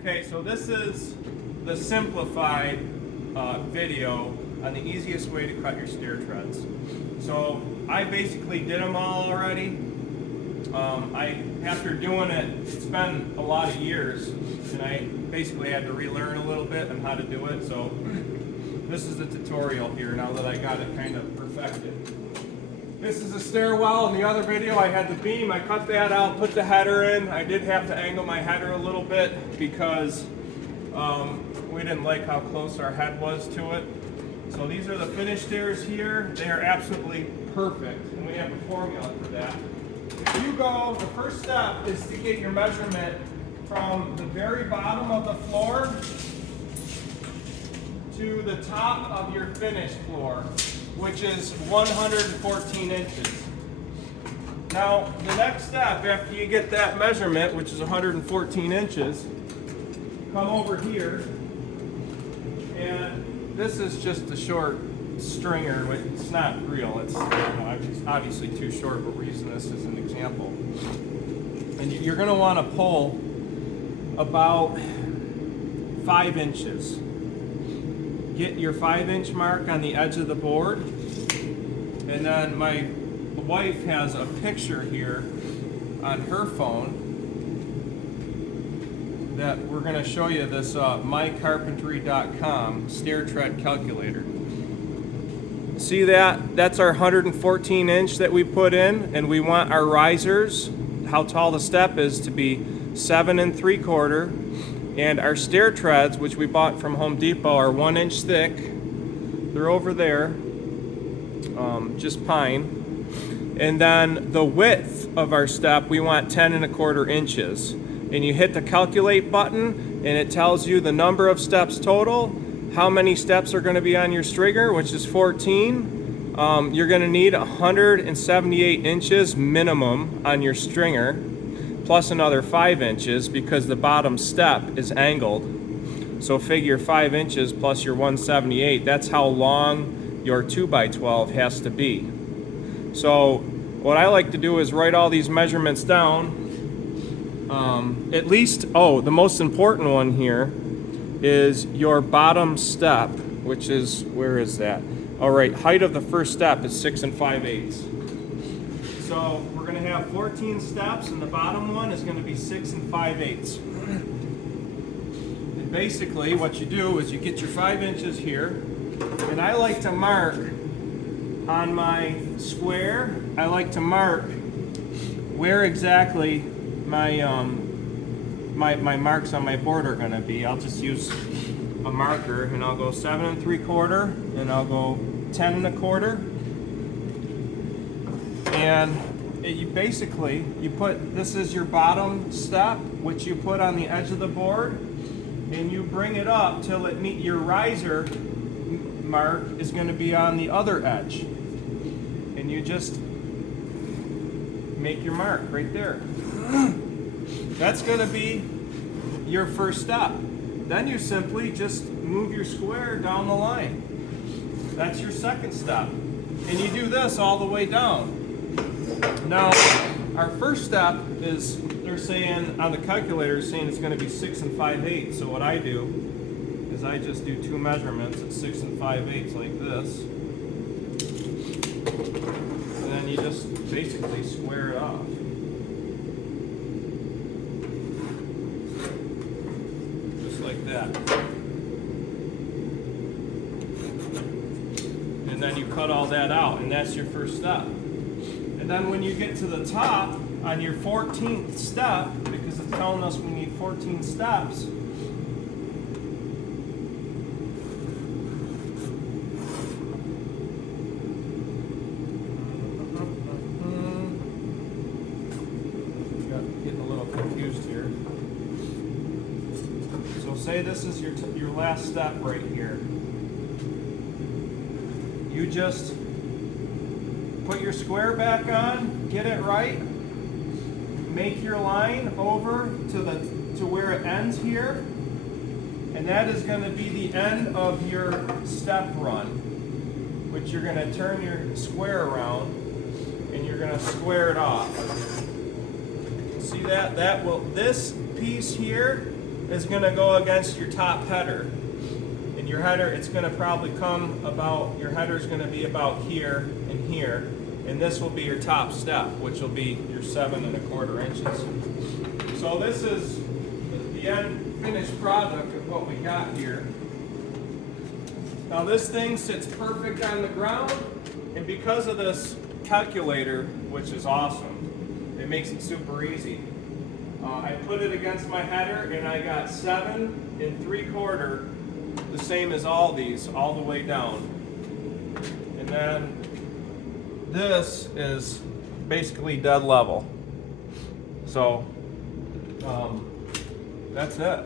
Okay, so this is the simplified video on the easiest way to cut your stair treads. So I basically did them all already. After doing it, it's been a lot of years, and I basically had to relearn a little bit on how to do it. So this is the tutorial here now that I got it kind of perfected. This is a stairwell. In the other video I had the beam, I cut that out, put the header in. I did have to angle my header a little bit because we didn't like how close our head was to it. So these are the finished stairs here. They are absolutely perfect, and we have a formula for that. If you go, the first step is to get your measurement from the very bottom of the floor to the top of your finished floor, which is 114 inches. Now, the next step after you get that measurement, which is 114 inches, come over here, and this is just a short stringer. It's not real. It's obviously too short, but we're using this as an example. And you're going to want to pull about 5 inches. Get your 5-inch mark on the edge of the board, and then my wife has a picture here on her phone that we're going to show you, this mycarpentry.com stair tread calculator. See that? That's our 114 inch that we put in, and we want our risers, how tall the step is, to be 7 3/4. And our stair treads, which we bought from Home Depot, are 1 inch thick. They're over there, just pine. And then the width of our step, we want 10 1/4 inches. And you hit the calculate button, and it tells you the number of steps total, how many steps are going to be on your stringer, which is 14. You're going to need 178 inches minimum on your stringer, plus another 5 inches because the bottom step is angled. So figure 5 inches plus your 178, that's how long your 2x12 has to be. So what I like to do is write all these measurements down. At least, the most important one here is your bottom step, which is, where is that? All right, height of the first step is 6 5/8. So we're going to have 14 steps, and the bottom one is going to be 6 5/8. And basically what you do is you get your 5 inches here, and I like to mark on my square, I like to mark where exactly my marks on my board are going to be. I'll just use a marker, and I'll go 7 3/4, and I'll go 10 1/4. And you put, this is your bottom step, which you put on the edge of the board, and you bring it up till it meet your riser mark is going to be on the other edge. And you just make your mark right there. That's going to be your first step. Then you simply just move your square down the line. That's your second step. And you do this all the way down. Now, our first step is, they're saying, on the calculator, saying it's going to be 6 5/8. So what I do is I just do 2 measurements at 6 5/8 like this. And then you just basically square it off. Just like that. And then you cut all that out, and that's your first step. And then when you get to the top, on your 14th step, because it's telling us we need 14 steps, getting a little confused here. So say this is your last step right here. You just put your square back on, get it right, make your line over to where it ends here, and that is going to be the end of your step run, which you're going to turn your square around, and you're going to square it off. See that? This piece here is going to go against your top header. And your header, it's going to probably come about, your header is going to be about here and here. And this will be your top step, which will be your 7 1/4 inches. So this is the end finished product of what we got here. Now this thing sits perfect on the ground, and because of this calculator, which is awesome, it makes it super easy. I put it against my header and I got 7 3/4, the same as all these, all the way down. And then this is basically dead level. So that's it.